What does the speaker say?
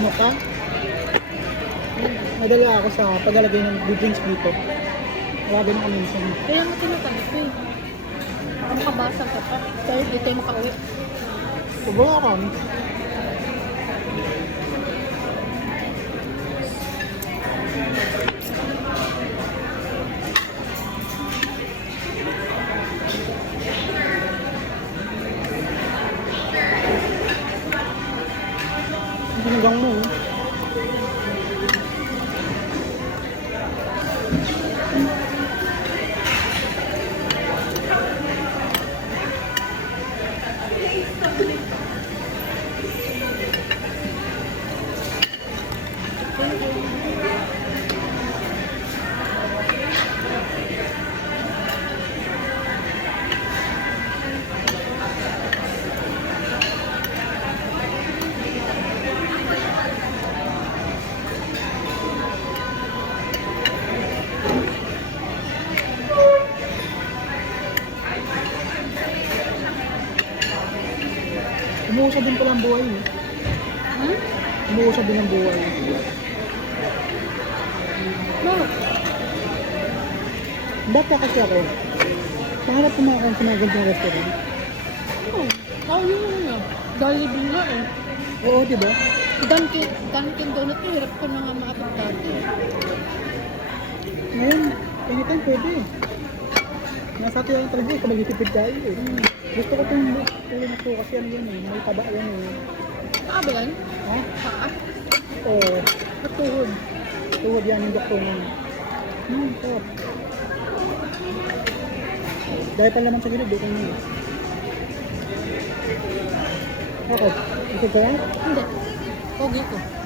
Ano ka? Madala ako sa paglalagay ng drinks dito. Wala ganun kami minsan. Kaya nga tinatabi ko eh. Makabasag ka pa. Dahil di tayo makauwi. Sobrang. Hanggang mo. Umuusad din pala ang buhay eh. Hmm? Umuusad din ang buhay. No. Bata kasi ako. Pangarap ko makakain sa mga ganitong restaurant. Oh, yun nga. Jollibee nga eh. Oo, di ba? Dunkin Donut ko, hirap ko na nga maabot dati. Ngayon, anytime pwede. Nasa atin lang talaga eh, kung magtitipid tayo eh. Gusto ko itong tulong ito kasi ano yan eh, may taba yan eh. Saan ba yan? Ha? Saan? Oo, At tuhod. tuhod yan yung doktor mo. Sarap. Dahil pa naman sa gilid, okay na eh. Okay, ito ba yan? Hindi. Pogi ko.